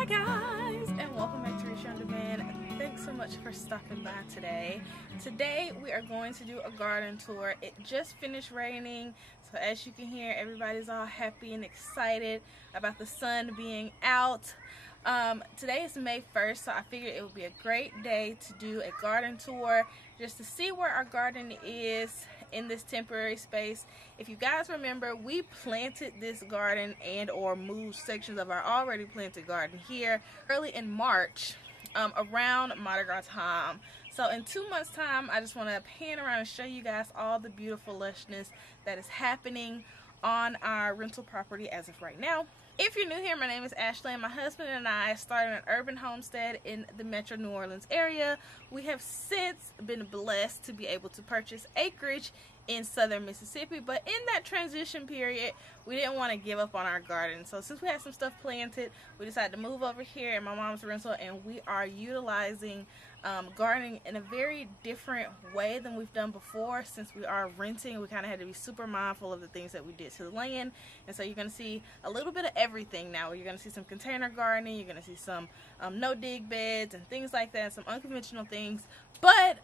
Hi guys, and welcome back to Richoux on Demand. Thanks so much for stopping by today. Today we are going to do a garden tour. It just finished raining, so as you can hear, everybody's all happy and excited about the sun being out. Today is May 1st, so I figured it would be a great day to do a garden tour just to see where our garden is in this temporary space. If you guys remember, we planted this garden and or moved sections of our already planted garden here early in March, around Mardi Gras time. So in 2 months time, I just want to pan around and show you guys all the beautiful lushness that is happening on our rental property as of right now. If you're new here, my name is Ashley, and my husband and I started an urban homestead in the metro New Orleans area. We have since been blessed to be able to purchase acreage in southern Mississippi, but in that transition period, we didn't want to give up on our garden. So since we had some stuff planted, we decided to move over here in my mom's rental, and we are utilizing gardening in a very different way than we've done before. Since we are renting, we kind of had to be super mindful of the things that we did to the land, and so you're going to see a little bit of everything now. You're going to see some container gardening, you're going to see some no dig beds and things like that, some unconventional things, but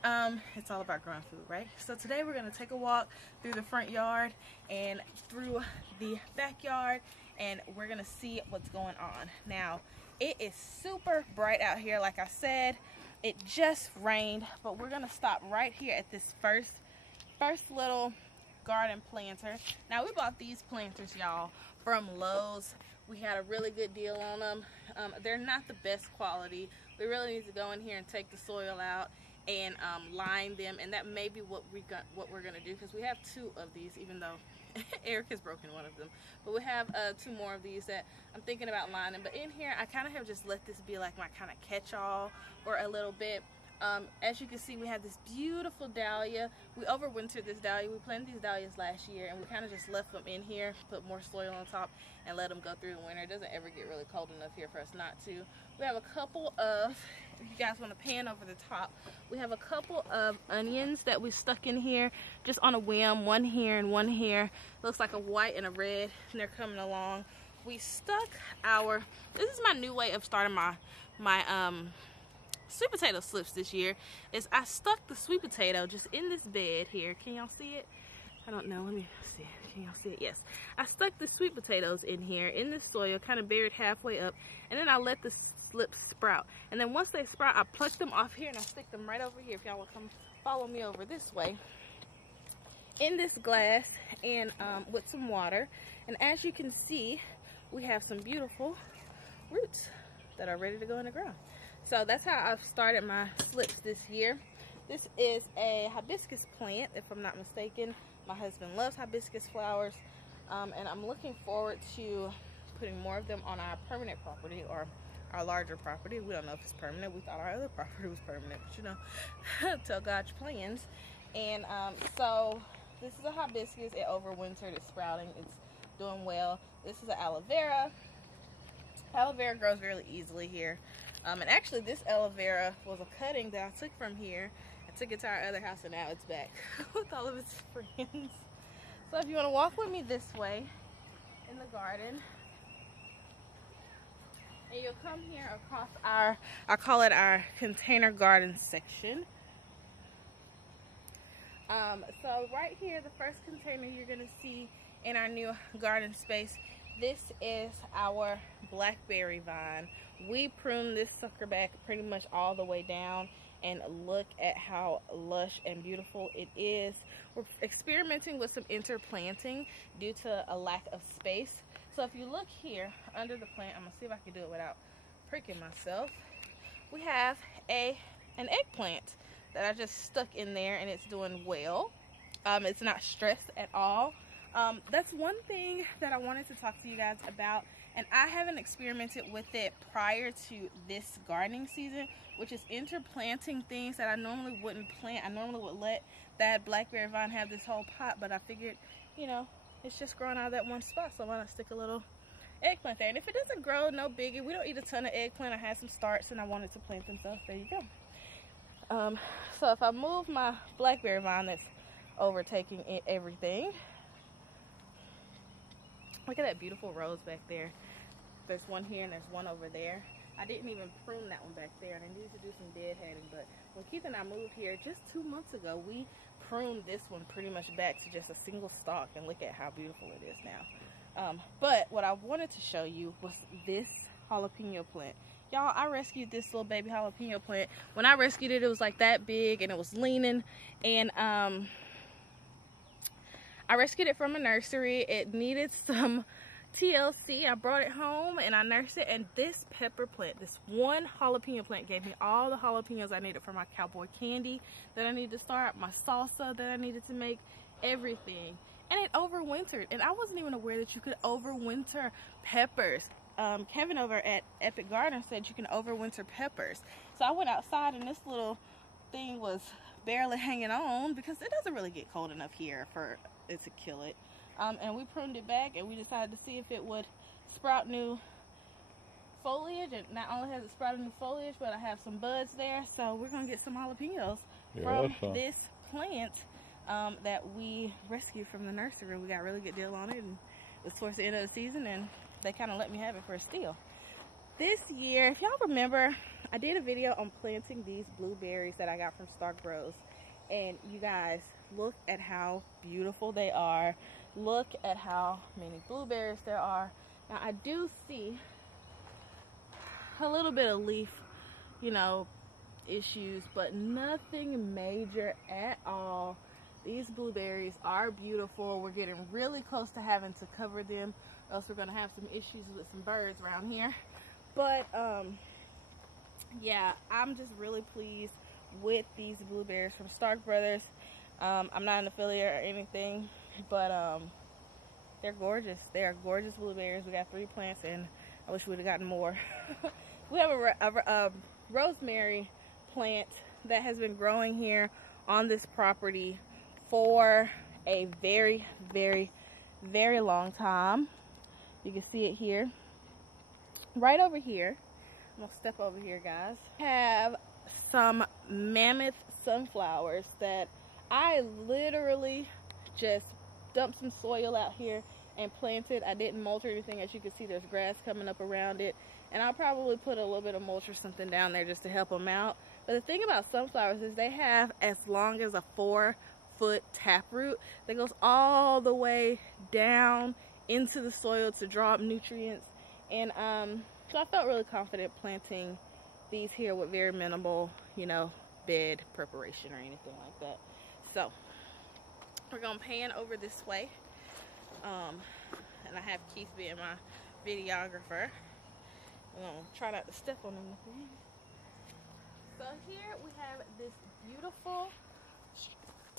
it's all about growing food, right? So today we're going to take a walk through the front yard and through the backyard, and we're going to see what's going on. Now, it is super bright out here. Like I said, it just rained, but we're gonna stop right here at this first little garden planter. Now, we bought these planters, y'all, from Lowe's. We had a really good deal on them. They're not the best quality. We really need to go in here and take the soil out and line them, and that may be what we're gonna do, because we have 2 of these, even though Eric has broken one of them. But we have 2 more of these that I'm thinking about lining. But in here, I kind of have just let this be like my kind of catch-all for a little bit. As you can see, we have this beautiful dahlia. We overwintered this dahlia. We planted these dahlias last year, and we kind of just left them in here, put more soil on top, and let them go through the winter. It doesn't ever get really cold enough here for us not to. We have a couple of, if you guys want to pan over the top, we have a couple of onions that we stuck in here just on a whim, one here and one here. Looks like a white and a red, and they're coming along. We stuck our, this is my new way of starting my sweet potato slips this year, is I stuck the sweet potato just in this bed here. Can y'all see it? I don't know, let me see. Can y'all see it? Yes. I stuck the sweet potatoes in here in this soil, kind of buried halfway up, and then I let the slips sprout. And then once they sprout, I pluck them off here and I stick them right over here. If y'all will come follow me over this way, in this glass, and with some water. And as you can see, we have some beautiful roots that are ready to go in the ground. So that's how I've started my slips this year. This is a hibiscus plant, if I'm not mistaken. My husband loves hibiscus flowers, and I'm looking forward to putting more of them on our permanent property, or our larger property. We don't know if it's permanent. We thought our other property was permanent, but you know, tell God's plans. And so this is a hibiscus. It overwintered. It's sprouting. It's doing well. This is an aloe vera. Aloe vera grows really easily here. And actually, this aloe vera was a cutting that I took from here. I took it to our other house, and now it's back with all of its friends. So if you want to walk with me this way in the garden, and you'll come here across our, I call it our container garden section. So right here, the first container you're going to see in our new garden space, this is our blackberry vine. We pruned this sucker back pretty much all the way down, and look at how lush and beautiful it is. We're experimenting with some interplanting due to a lack of space. So if you look here under the plant, I'm gonna see if I can do it without pricking myself. We have an eggplant that I just stuck in there, and it's doing well. It's not stressed at all. That's one thing that I wanted to talk to you guys about, and I haven't experimented with it prior to this gardening season, which is interplanting things that I normally wouldn't plant. I normally would let that blackberry vine have this whole pot, but I figured, you know, it's just growing out of that one spot, so why not stick a little eggplant there? And if it doesn't grow, no biggie. We don't eat a ton of eggplant. I had some starts and I wanted to plant them, so there you go. So if I move my blackberry vine that's overtaking everything, look at that beautiful rose back there. There's one here and there's one over there. I didn't even prune that one back there, and I needed to do some deadheading. But when Keith and I moved here just 2 months ago, we pruned this one pretty much back to just a single stalk, and look at how beautiful it is now. But what I wanted to show you was this jalapeno plant. Y'all, I rescued this little baby jalapeno plant. When I rescued it, it was like that big, and it was leaning, and I rescued it from a nursery. It needed some TLC. I brought it home and I nursed it, and this pepper plant, this one jalapeno plant, gave me all the jalapenos I needed for my cowboy candy that I needed to start, my salsa that I needed to make, everything. And it overwintered, and I wasn't even aware that you could overwinter peppers. Kevin over at Epic Garden said you can overwinter peppers. So I went outside, and this little thing was barely hanging on because it doesn't really get cold enough here for it to kill it. And we pruned it back, and we decided to see if it would sprout new foliage. And not only has it sprouted new foliage, but I have some buds there. So we're gonna get some jalapenos from this plant that we rescued from the nursery. We got a really good deal on it, and it was towards the end of the season, and they kind of let me have it for a steal. This year, if y'all remember, I did a video on planting these blueberries that I got from Stark Bros. And you guys, look at how beautiful they are. Look at how many blueberries there are. Now I do see a little bit of leaf, you know, issues, but nothing major at all. These blueberries are beautiful. We're getting really close to having to cover them, or else we're gonna have some issues with some birds around here. But yeah, I'm just really pleased with these blueberries from Stark Brothers. I'm not an affiliate or anything, but they're gorgeous. They are gorgeous blueberries. We got 3 plants, and I wish we would have gotten more. We have a rosemary plant that has been growing here on this property for a very, very, very long time. You can see it here. Right over here, I'm gonna step over here, guys. Have some mammoth sunflowers that I literally just dumped some soil out here and planted. I didn't mulch or anything. As you can see, there's grass coming up around it, and I'll probably put a little bit of mulch or something down there just to help them out. But the thing about sunflowers is they have as long as a 4-foot taproot that goes all the way down into the soil to draw up nutrients. And so I felt really confident planting these here with very minimal, you know, bed preparation or anything like that. So we're gonna pan over this way, and I have Keith being my videographer. I'm gonna try not to step on anything. So here we have this beautiful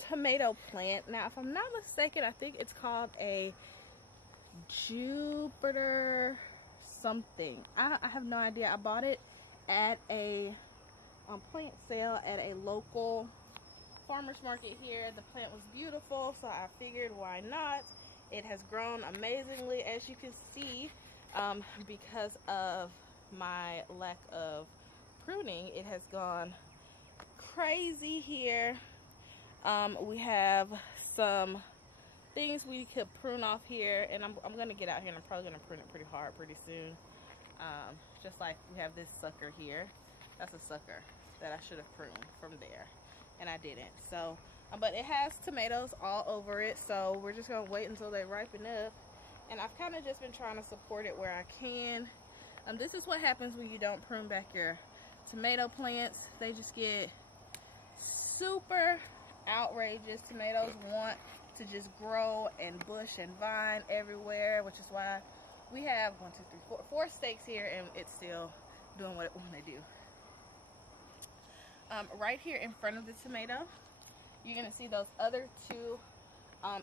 tomato plant. Now, if I'm not mistaken, I think it's called a Jupiter something. I have no idea. I bought it at a plant sale at a local farmer's market here. The plant was beautiful, so I figured why not. It has grown amazingly, as you can see, because of my lack of pruning. It has gone crazy here. We have some things we could prune off here, and I'm gonna get out here and I'm probably gonna prune it pretty hard pretty soon. Just like we have this sucker here. That's a sucker that I should have pruned from there, and I didn't. So but it has tomatoes all over it, so we're just gonna wait until they ripen up. And I've kind of just been trying to support it where I can. This is what happens when you don't prune back your tomato plants. They just get super outrageous. Tomatoes want to just grow and bush and vine everywhere, which is why we have 4 stakes here, and it's still doing what it want to do. Right here in front of the tomato, you're gonna see those other 2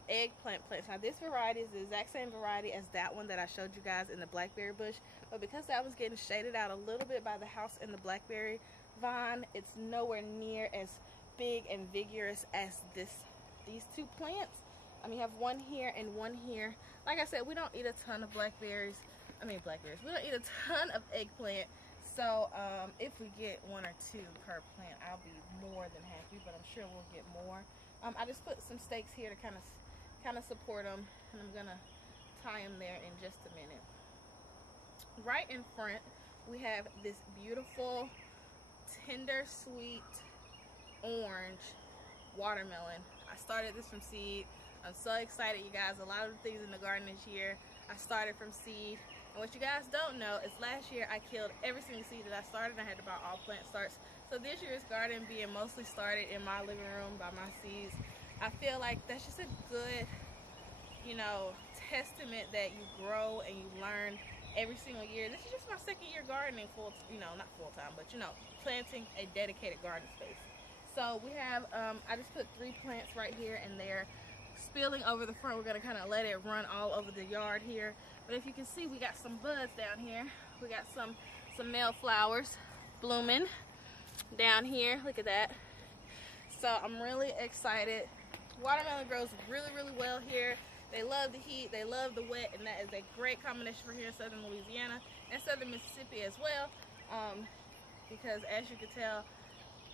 eggplant plants. Now this variety is the exact same variety as that one that I showed you guys in the blackberry bush, but because that was getting shaded out a little bit by the house and the blackberry vine, it's nowhere near as big and vigorous as these 2 plants. You have one here and one here. Like I said, we don't eat a ton of blackberries. We don't eat a ton of eggplant. So if we get 1 or 2 per plant, I'll be more than happy, but I'm sure we'll get more. I just put some stakes here to kind of support them, and I'm gonna tie them there in just a minute. Right in front, we have this beautiful, tender, sweet orange watermelon. I started this from seed. I'm so excited, you guys. A lot of the things in the garden this year I started from seed. And what you guys don't know is last year I killed every single seed that I started. I had to buy all plant starts. So this year's garden being mostly started in my living room by my seeds, I feel like that's just a good, you know, testament that you grow and you learn every single year. This is just my second year gardening full, you know, not full time, but you know, planting a dedicated garden space. So we have, I just put 3 plants right here and they're spilling over the front. We're gonna kind of let it run all over the yard here. But if you can see, we got some buds down here. We got some male flowers blooming down here. Look at that. So I'm really excited. Watermelon grows really, really well here. They love the heat, they love the wet, and that is a great combination for here in southern Louisiana and southern Mississippi as well. Because as you can tell,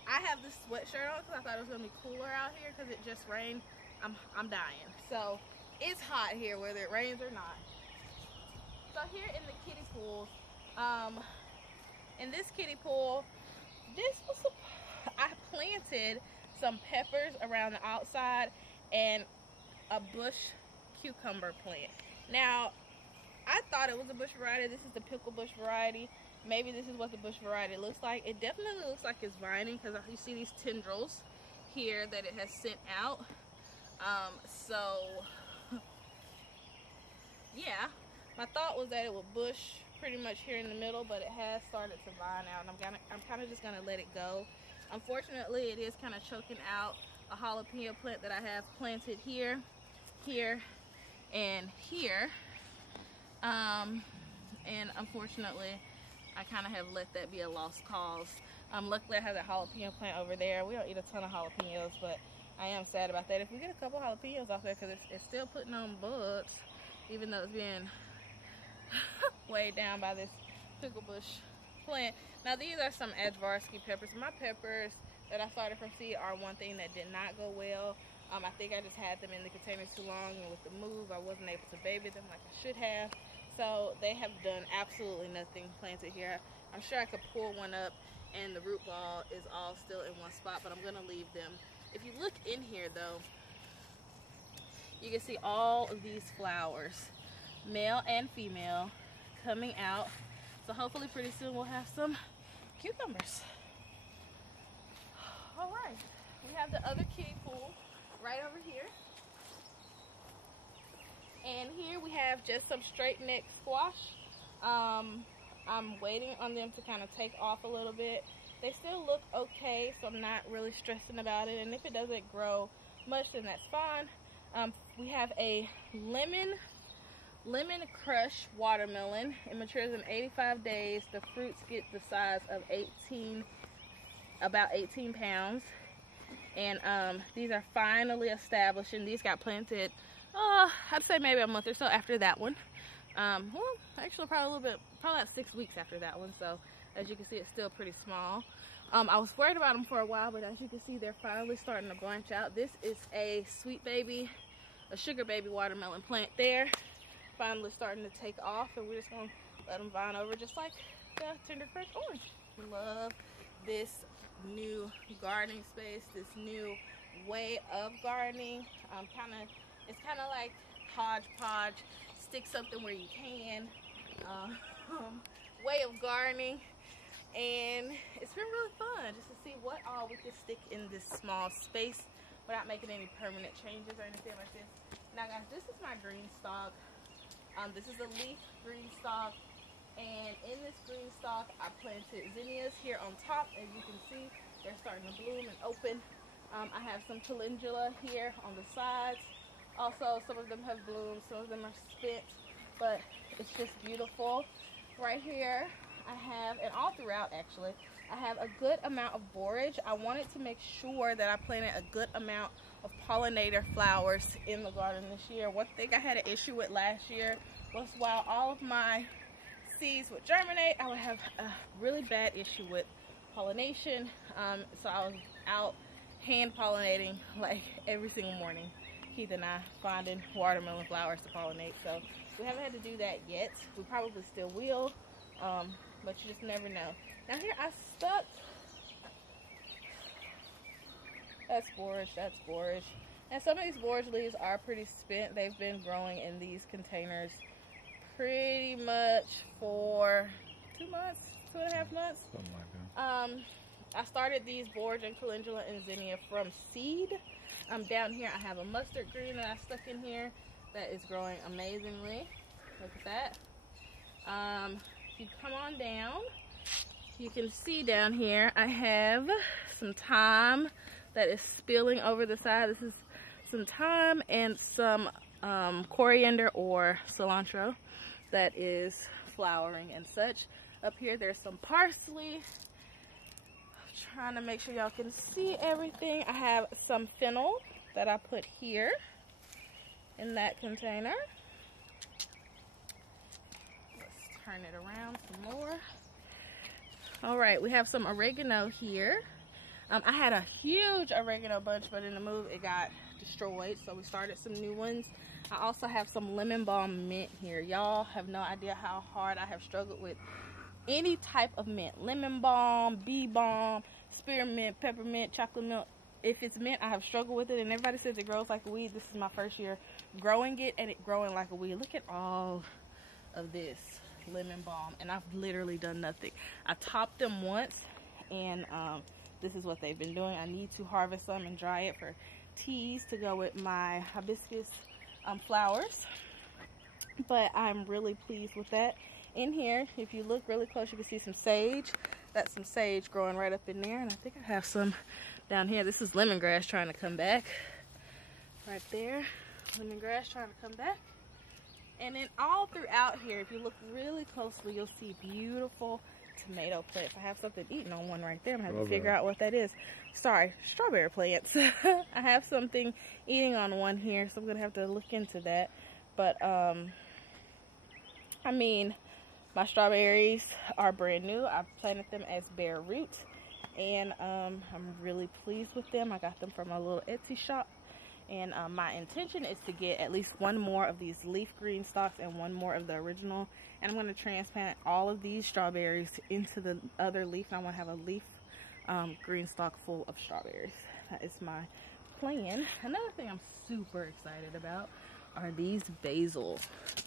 I have this sweatshirt on because I thought it was gonna be cooler out here because it just rained. I'm dying. So it's hot here whether it rains or not. So here in the kiddie pool, in this kiddie pool, I planted some peppers around the outside and a bush cucumber plant. Now, I thought it was a bush variety. This is the pickle bush variety. Maybe this is what the bush variety looks like. It definitely looks like it's vining because you see these tendrils here that it has sent out. So yeah, my thought was that it would bush pretty much here in the middle, but it has started to vine out, and I'm kind of just gonna let it go. Unfortunately, it is kind of choking out a jalapeno plant that I have planted here, and here. And unfortunately, I kind of have let that be a lost cause. Luckily, I have that jalapeno plant over there. We don't eat a ton of jalapenos, but I am sad about that. If we get a couple jalapenos off there, because it's still putting on buds, even though it's being weighed down by this pickle bush plant. Now, these are some Ajvarski peppers. My peppers that I started from seed are one thing that did not go well. I think I just had them in the container too long, and with the move, I wasn't able to baby them like I should have. So they have done absolutely nothing planted here. I'm sure I could pull one up and the root ball is all still in one spot, but I'm gonna leave them. If you look in here though, you can see all of these flowers, male and female, coming out. So hopefully pretty soon we'll have some cucumbers. All right, we have the other kiddie pool right over here. And here we have just some straight neck squash. I'm waiting on them to kind of take off a little bit. They still look okay, so I'm not really stressing about it. And if it doesn't grow much, then that's fine. We have a lemon crush watermelon. It matures in 85 days. The fruits get the size of about 18 pounds. And these are finally establishing. These got planted, I'd say maybe a month or so after that one. Well, actually probably about 6 weeks after that one. So as you can see, it's still pretty small. I was worried about them for a while, but as you can see, they're finally starting to branch out. This is a sugar baby watermelon plant there. Finally starting to take off, and we're just gonna let them vine over just like the tender fresh orange. Love this new gardening space, this new way of gardening. It's kind of like hodgepodge, stick something where you can way of gardening, and it's been really fun just to see what all we can stick in this small space without making any permanent changes or anything like this. Now guys, this is my green stalk. This is a leaf green stalk, and in this green stalk I planted zinnias here on top. As you can see, they're starting to bloom and open. I have some calendula here on the sides. Also, some of them have bloomed, some of them are spent, but it's just beautiful. Right here I have, and all throughout actually, I have a good amount of borage. I wanted to make sure that I planted a good amount of pollinator flowers in the garden this year. One thing I had an issue with last year was while all of my seeds would germinate, I would have a really bad issue with pollination. So I was out hand pollinating like every single morning. Keith and I finding watermelon flowers to pollinate. So we haven't had to do that yet. We probably still will. but you just never know. Now here I stuck, that's borage. And some of these borage leaves are pretty spent. They've been growing in these containers pretty much for 2 months, 2.5 months. Something like that. I started these borage and calendula and zinnia from seed. Down here I have a mustard green that I stuck in here that is growing amazingly. Look at that. If you come on down, you can see down here I have some thyme that is spilling over the side. This is some thyme and some coriander or cilantro that is flowering and such. Up here there's some parsley. I'm trying to make sure y'all can see everything. I have some fennel that I put here in that container. Let's turn it around some more. All right, we have some oregano here. I had a huge oregano bunch, but in the move it got destroyed, so we started some new ones. I also have some lemon balm mint here. Y'all have no idea how hard I have struggled with any type of mint. Lemon balm, bee balm, spearmint, peppermint, chocolate milk. If it's mint, I have struggled with it, and everybody says it grows like a weed. This is my first year growing it, and it growing like a weed. Look at all of this lemon balm, and I've literally done nothing. I topped them once, and this is what they've been doing. I need to harvest some and dry it for teas to go with my hibiscus flowers, but I'm really pleased with that. In here, if you look really close, you can see some sage. That's some sage growing right up in there, and I think I have some down here. This is lemongrass trying to come back right there. Lemongrass trying to come back. And then all throughout here, if you look really closely, you'll see beautiful tomato plants. I have something eating on one right there. I'm gonna have to figure out what that is. Sorry, strawberry plants. I have something eating on one here, so I'm gonna have to look into that. But I mean, my strawberries are brand new. I planted them as bare roots, and I'm really pleased with them. I got them from a little Etsy shop, and my intention is to get at least one more of these leaf green stalks and one more of the original, and I'm going to transplant all of these strawberries into the other leaf, and I want to have a leaf green stalk full of strawberries. That is my plan. Another thing I'm super excited about are these basil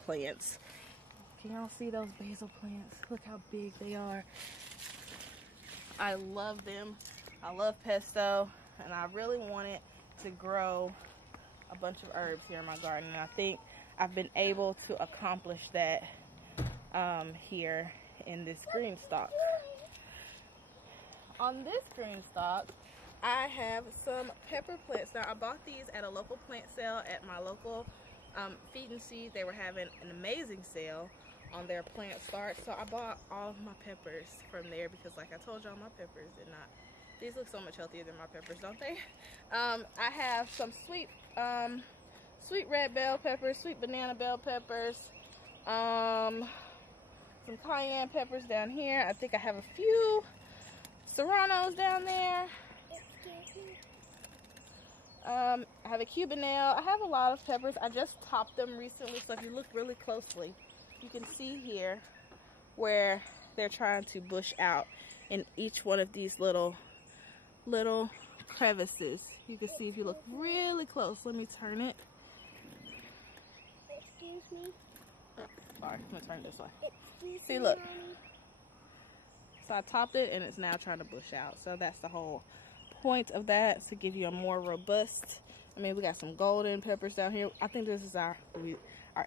plants. Can y'all see those basil plants? Look how big they are. I love them. I love pesto, and I really wanted to grow a bunch of herbs here in my garden, and I think I've been able to accomplish that here in this green stalk. On this green stalk, I have some pepper plants. Now, I bought these at a local plant sale at my local Feed and Seed. They were having an amazing sale on their plant start, so I bought all of my peppers from there because, like I told y'all, my peppers did not. These look so much healthier than my peppers, don't they? I have some sweet red bell peppers, sweet banana bell peppers, some cayenne peppers down here. I think I have a few serranos down there. I have a cubanelle. I have a lot of peppers. I just topped them recently, so if you look really closely, you can see here where they're trying to bush out in each one of these little crevices. You can see if you look really close. Let me turn it. Excuse me. Sorry, I'm gonna turn it this way. See, look. So I topped it, and it's now trying to bush out. So that's the whole point of that, to give you a more robust. I mean, we got some golden peppers down here. I think this is our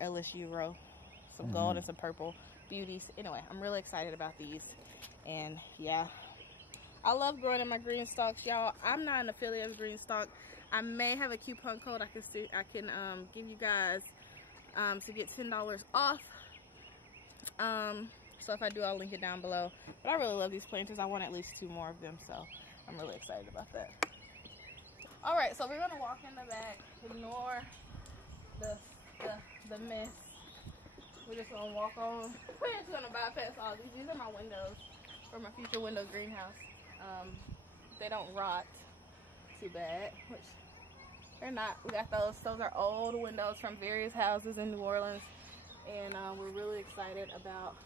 LSU row. Some gold and some purple beauties. Anyway, I'm really excited about these, and yeah, I love growing in my green stalks, y'all. I'm not an affiliate of Green Stalk. I may have a coupon code I can give you guys to get $10 off. So if I do, I'll link it down below. But I really love these planters. I want at least 2 more of them, so I'm really excited about that. All right, so we're gonna walk in the back. Ignore the mess. We're just gonna walk on. We're just gonna bypass all these. These are my windows for my future window greenhouse. They don't rot too bad, which they're not. We got those. Those are old windows from various houses in New Orleans, and we're really excited about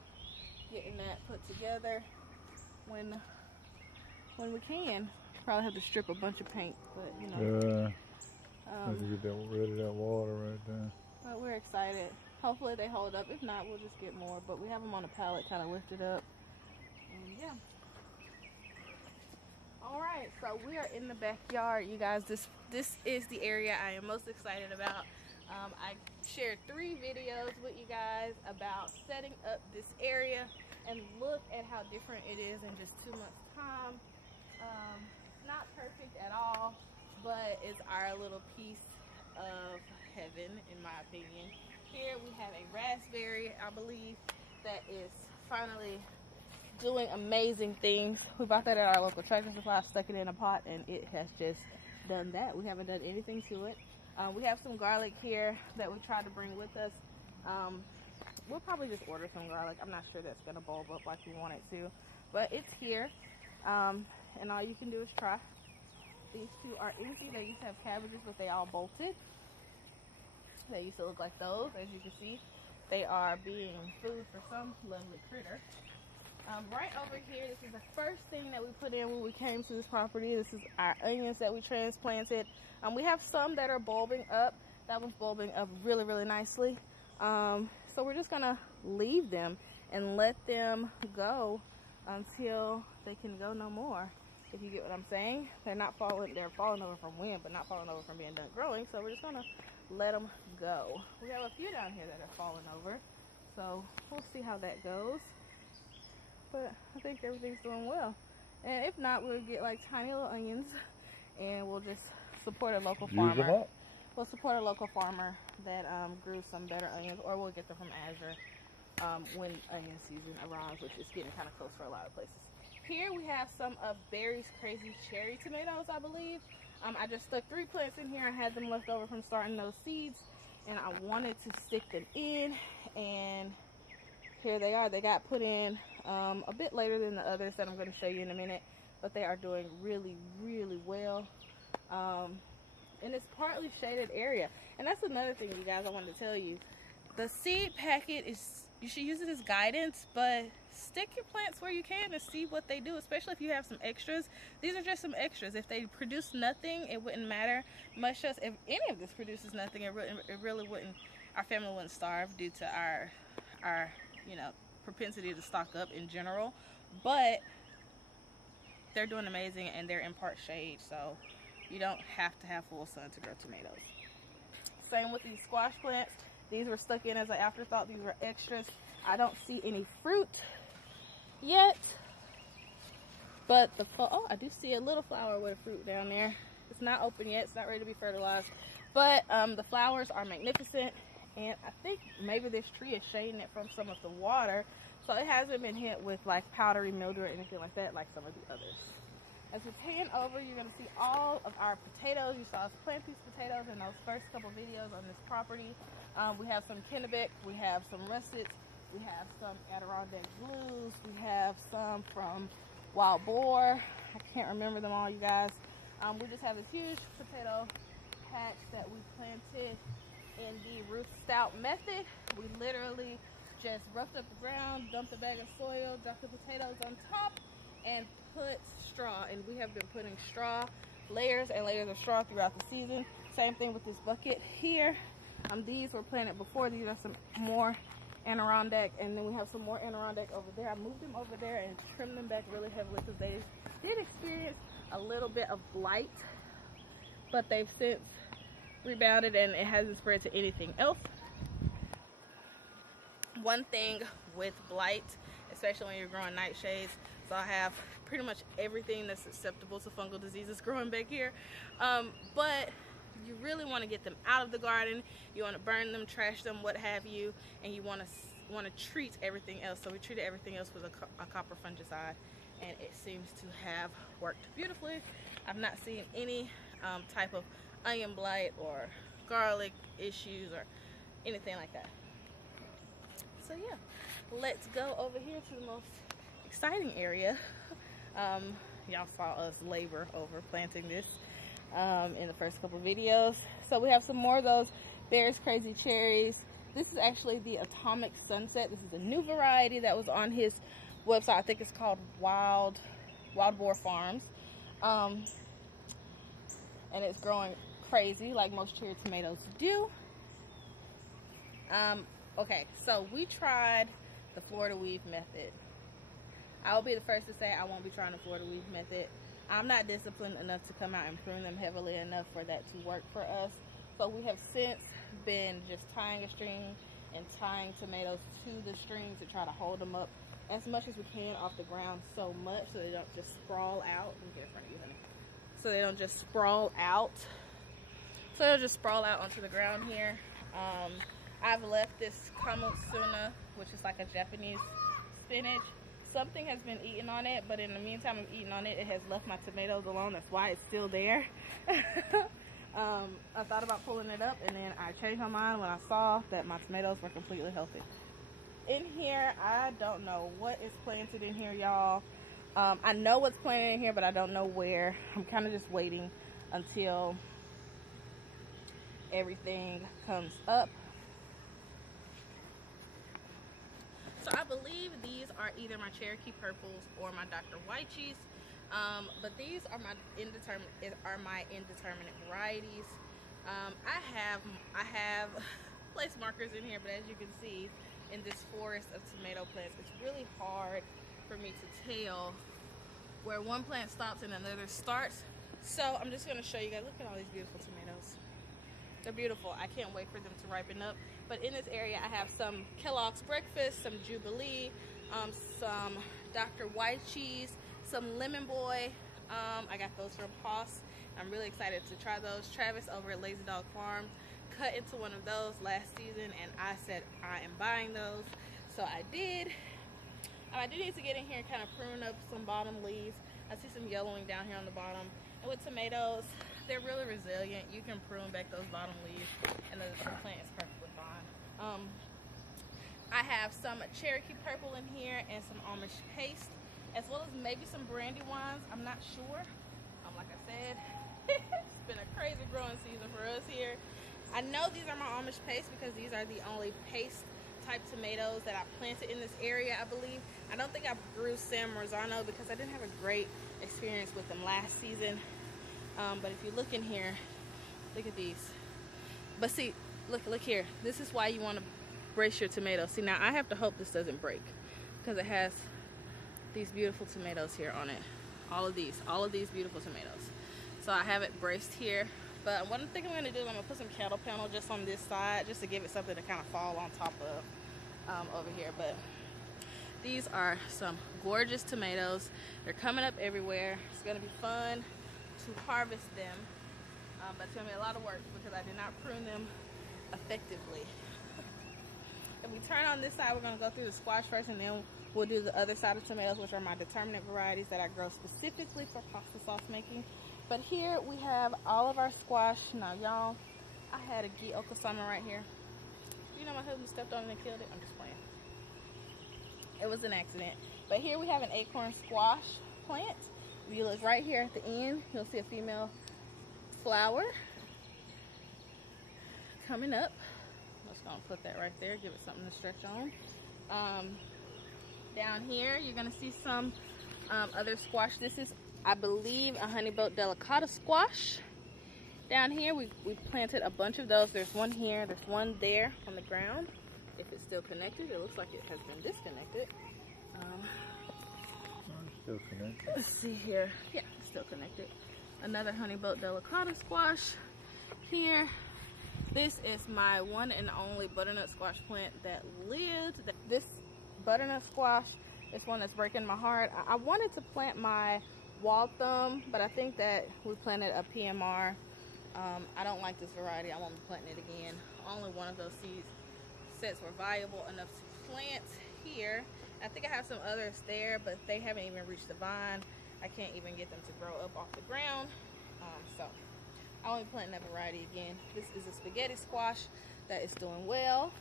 getting that put together when we can. Probably have to strip a bunch of paint, but you know. Yeah. Have to get rid of that water right there. But we're excited. Hopefully they hold up. If not, we'll just get more. But we have them on a pallet, kind of lifted up. And yeah. All right, so we are in the backyard, you guys. This is the area I am most excited about. I shared 3 videos with you guys about setting up this area, and look at how different it is in just 2 months' time. Not perfect at all, but it's our little piece of heaven, in my opinion. Here we have a raspberry, I believe, that is finally doing amazing things. We bought that at our local Tractor Supply, stuck it in a pot, and it has just done that. We haven't done anything to it. We have some garlic here that we tried to bring with us. We'll probably just order some garlic. I'm not sure that's going to bulb up like we want it to, but it's here. And all you can do is try. These 2 are empty. They used to have cabbages, but they all bolted. They used to look like those. As you can see, they are being food for some lovely critter. Right over here, this is the first thing that we put in when we came to this property. This is our onions that we transplanted. We have some that are bulbing up. That one's bulbing up really, really nicely. So we're just gonna leave them and let them go until they can go no more, if you get what I'm saying. They're falling over from wind, but not falling over from being done growing. So we're just gonna let them go. We have a few down here that are falling over, so we'll see how that goes. But I think everything's doing well. And if not, we'll get like tiny little onions, and we'll just support a local farmer. We'll support a local farmer that grew some better onions, or we'll get them from Azure when onion season arrives, which is getting kind of close for a lot of places. Here we have some of Barry's crazy cherry tomatoes, I believe. I just stuck 3 plants in here. I had them left over from starting those seeds, and I wanted to stick them in, and here they are. They got put in a bit later than the others that I'm going to show you in a minute, but they are doing really, really well. And it's partly shaded area. And that's another thing, you guys, I wanted to tell you. The seed packet is, you should use it as guidance, but stick your plants where you can and see what they do, especially if you have some extras. These are just some extras. If they produce nothing, it wouldn't matter much. As if any of this produces nothing, it really wouldn't, our family wouldn't starve due to our you know, propensity to stock up in general. But they're doing amazing, and they're in part shade, so you don't have to have full sun to grow tomatoes. Same with these squash plants. These were stuck in as an afterthought. These were extras. I don't see any fruit yet, but oh, I do see a little flower with a fruit down there. It's not open yet. It's not ready to be fertilized, but the flowers are magnificent, and I think maybe this tree is shading it from some of the water, so it hasn't been hit with like powdery mildew or anything like that like some of the others. As we pan over, you're going to see all of our potatoes. You saw us plant these potatoes in those first couple videos on this property. We have some Kennebec, we have some russets, we have some Adirondack blues, we have some from Wild Boar. I can't remember them all, you guys. We just have this huge potato patch that we planted in the root stout method. We literally just roughed up the ground, dumped a bag of soil, dropped the potatoes on top, and put straw. And we have been putting straw, layers and layers of straw throughout the season. Same thing with this bucket here. These were planted before. These are some more Adirondack, and then we have some more Adirondack over there. I moved them over there and trimmed them back really heavily because they did experience a little bit of blight, but they've since rebounded and it hasn't spread to anything else. One thing with blight, especially when you're growing nightshades, so I have pretty much everything that's susceptible to fungal diseases growing back here, but you really want to get them out of the garden. You want to burn them, trash them, what have you, and you want to treat everything else. So we treated everything else with a copper fungicide, and it seems to have worked beautifully. I've not seen any type of onion blight or garlic issues or anything like that. So yeah, let's go over here to the most exciting area. Y'all saw us labor over planting this in the first couple videos. So we have some more of those Bear's Crazy Cherries. This is actually the Atomic Sunset. This is a new variety that was on his website. I think it's called Wild Boar Farms. And it's growing crazy like most cherry tomatoes do. Okay, so we tried the Florida weave method. I will be the first to say I won't be trying the Florida weave method. I'm not disciplined enough to come out and prune them heavily enough for that to work for us. But we have since been just tying a string and tying tomatoes to the string to try to hold them up as much as we can off the ground, so much so they don't just sprawl out. Let me get in front of you, honey. So they don't just sprawl out. So they'll just sprawl out onto the ground here. I've left this kamutsuna, which is like a Japanese spinach. Something has been eating on it, but in the meantime of eating on it, it has left my tomatoes alone. That's why it's still there. I thought about pulling it up, and then I changed my mind when I saw that my tomatoes were completely healthy. In here, I don't know what is planted in here, y'all. I know what's planted in here, but I don't know where. I'm kind of just waiting until everything comes up. So I believe these are either my Cherokee Purples or my Dr. Richoux. But these are my indeterminate varieties. I have place markers in here, but as you can see in this forest of tomato plants, it's really hard for me to tell where one plant stops and another starts. So I'm just going to show you guys. Look at all these beautiful tomatoes. They're beautiful. I can't wait for them to ripen up. But in this area, I have some Kellogg's Breakfast, some Jubilee, some Dr. Richoux, some Lemon Boy. I got those from Haas. I'm really excited to try those. Travis over at Lazy Dog Farm cut into one of those last season, and I said I am buying those. So I did. I do need to get in here and kind of prune up some bottom leaves. I see some yellowing down here on the bottom. And with tomatoes, they're really resilient. You can prune back those bottom leaves, and the plant is perfectly fine. I have some Cherokee Purple in here and some Amish paste, as well as maybe some Brandywines. I'm not sure. Like I said, it's been a crazy growing season for us here. I know these are my Amish paste because these are the only paste type tomatoes that I planted in this area, I believe. I don't think I grew San Marzano because I didn't have a great experience with them last season. But if you look in here, look at these. But see, look here. This is why you want to brace your tomatoes. See, now I have to hope this doesn't break because it has these beautiful tomatoes here on it. All of these beautiful tomatoes. So I have it braced here. But what I'm thinking I'm going to do is I'm going to put some cattle panel just on this side just to give it something to kind of fall on top of over here. But these are some gorgeous tomatoes. They're coming up everywhere. It's going to be fun to harvest them. But it's going to be a lot of work because I did not prune them effectively. If we turn on this side, we're going to go through the squash first, and then we'll do the other side of tomatoes, which are my determinate varieties that I grow specifically for pasta sauce making. But here we have all of our squash. Now, y'all, I had a Giokosama right here. You know, my husband stepped on it and killed it. I'm just playing. It was an accident. But here we have an acorn squash plant. If you look right here at the end, you'll see a female flower coming up. I'm just gonna put that right there, give it something to stretch on. Down here, you're gonna see some other squash. This is, I believe, a honeyboat delicata squash. Down here, we planted a bunch of those. There's one here, there's one there on the ground. If it's still connected, it looks like it has been disconnected. Still connected. Let's see here. Yeah, it's still connected. Another honeyboat delicata squash here. This is my one and only butternut squash plant that lived. This butternut squash is one that's breaking my heart. I wanted to plant my wall thumb, but I think that we planted a PMR. I don't like this variety. I won't be planting it again. Only one of those seed sets were viable enough to plant here. I think I have some others there, but they haven't even reached the vine. I can't even get them to grow up off the ground. So I won't be planting that variety again. This is a spaghetti squash that is doing well.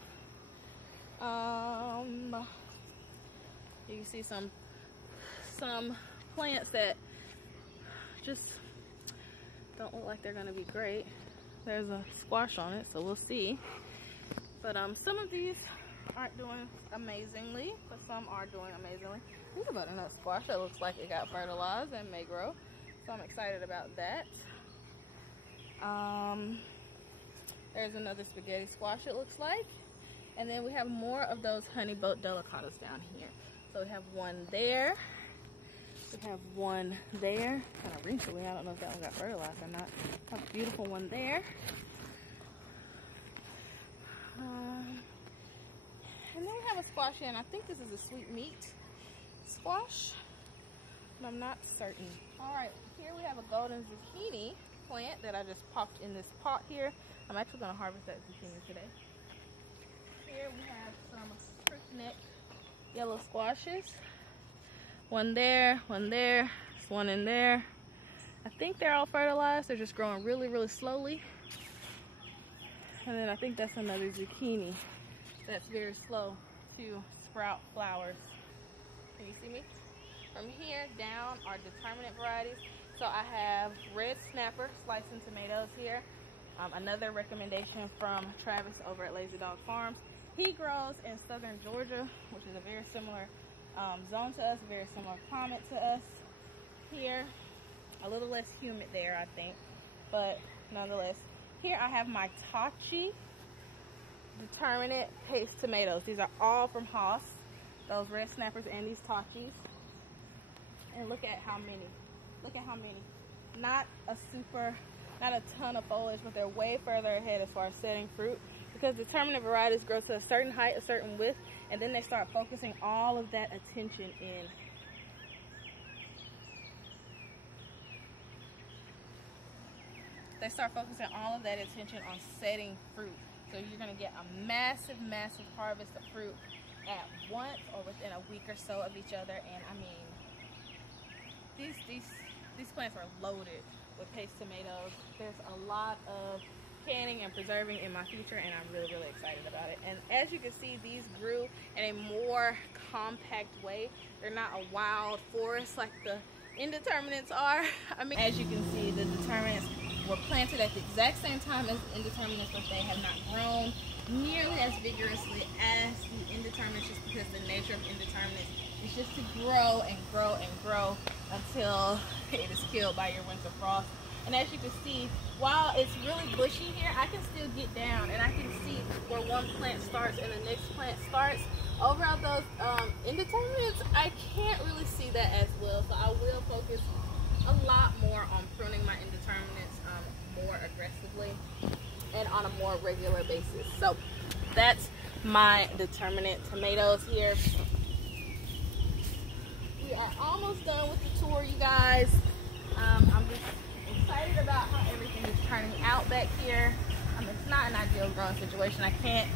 You can see some plants that just don't look like they're gonna be great. There's a squash on it, so we'll see. But some of these aren't doing amazingly, but some are doing amazingly. Here's a butternut squash that looks like it got fertilized and may grow, so I'm excited about that. There's another spaghetti squash, it looks like. And then we have more of those honey boat delicatas down here. So we have one there. We have one there. Kind of wrinkly. I don't know if that one got fertilized or not. Have a beautiful one there. And then we have a squash here, and I think this is a sweet meat squash, but I'm not certain. All right, here we have a golden zucchini plant that I just popped in this pot here. I'm actually going to harvest that zucchini today. Here we have some crookneck yellow squashes. One there, there's one in there. I think they're all fertilized. They're just growing really, really slowly. And then I think that's another zucchini that's very slow to sprout flowers. Can you see me? From here down are determinate varieties. So I have red snapper slicing tomatoes here. Another recommendation from Travis over at Lazy Dog Farms. He grows in southern Georgia, which is a very similar zone to us, very similar climate to us here. A little less humid there, I think, but nonetheless. Here I have my Tachi determinate paste tomatoes. These are all from Haas, those red snappers and these Tachis. And look at how many. Look at how many. Not a ton of foliage, but they're way further ahead as far as setting fruit, because determinate varieties grow to a certain height, a certain width, and then they start focusing all of that attention in. They start focusing all of that attention on setting fruit. So you're gonna get a massive, massive harvest of fruit at once or within a week or so of each other. And I mean, these plants are loaded with paste tomatoes. There's a lot of canning and preserving in my future, and I'm really, really excited about it. And as you can see, these grew in a more compact way. They're not a wild forest like the indeterminates are. I mean, as you can see, the determinates were planted at the exact same time as the indeterminates, but they have not grown nearly as vigorously as the indeterminates, just because the nature of indeterminates is just to grow and grow and grow until it is killed by your winter frost. And as you can see, while it's really bushy here, I can still get down and I can see where one plant starts and the next plant starts. Over at those indeterminates, I can't really see that as well, so I will focus a lot more on pruning my indeterminates more aggressively and on a more regular basis. So that's my determinate tomatoes here. We are almost done with the tour, you guys. I'm just excited about how everything is turning out back here. It's not an ideal growing situation. I can't,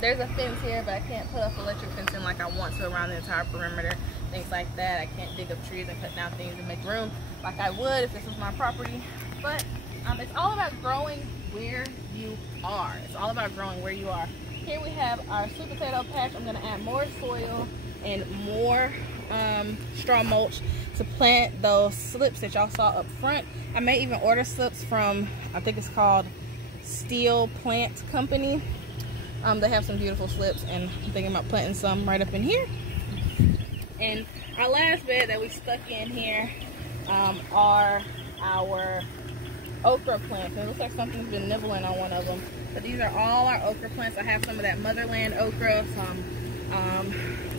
there's a fence here, but I can't put up electric fencing like I want to around the entire perimeter, things like that. I can't dig up trees and cut down things and make room like I would if this was my property. But it's all about growing where you are. It's all about growing where you are. Here we have our sweet potato patch. I'm gonna add more soil and more straw mulch to plant those slips that y'all saw up front. I may even order slips from, I think it's called Steel Plant Company. They have some beautiful slips, and I'm thinking about planting some right up in here. And our last bed that we stuck in here are our okra plants. And it looks like something's been nibbling on one of them. But these are all our okra plants. I have some of that motherland okra, some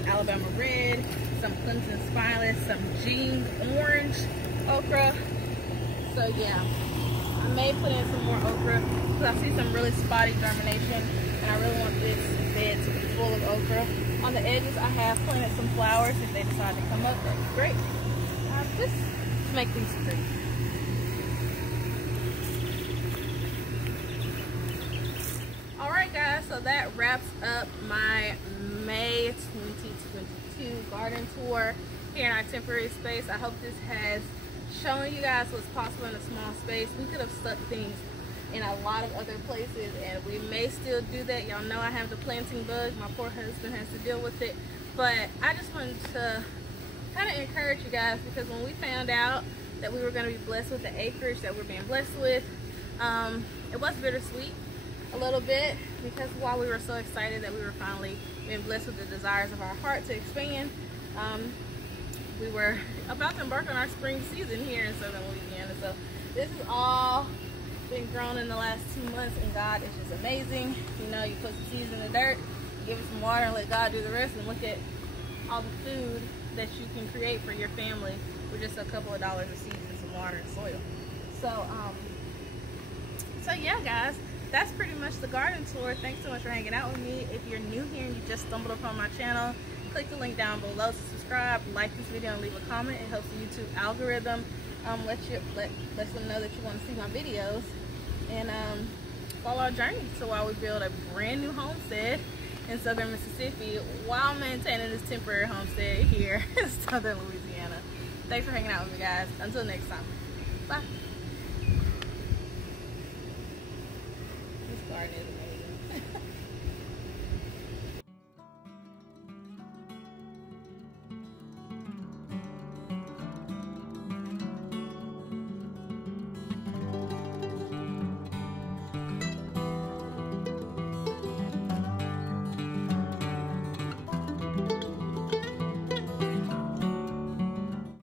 Alabama red, some Clemson spineless, some Jean orange okra. So yeah, I may put in some more okra because I see some really spotty germination, and I really want this bed to be full of okra. On the edges, I have planted some flowers. If they decide to come up, that'd be great. Just to make these pretty. Alright guys, so that wraps up my May 2022 garden tour here in our temporary space. I hope this has shown you guys what's possible in a small space. We could have stuck things in a lot of other places, and we may still do that. Y'all know I have the planting bug. My poor husband has to deal with it. But I just wanted to kind of encourage you guys, because when we found out that we were going to be blessed with the acreage that we're being blessed with, it was bittersweet. a little bit, because while we were so excited that we were finally being blessed with the desires of our heart to expand, we were about to embark on our spring season here in southern Louisiana. So this has all been grown in the last 2 months, and God is just amazing. You know, you put some seeds in the dirt, give it some water, and let God do the rest, and look at all the food that you can create for your family with just a couple of dollars of seeds and some water and soil. So yeah, guys, that's pretty much the garden tour. Thanks so much for hanging out with me. If you're new here and you just stumbled upon my channel, click the link down below to subscribe, like this video, and leave a comment. It helps the YouTube algorithm let them know that you want to see my videos, and follow our journey to while we build a brand new homestead in southern Mississippi while maintaining this temporary homestead here in southern Louisiana. Thanks for hanging out with me, guys. Until next time, bye.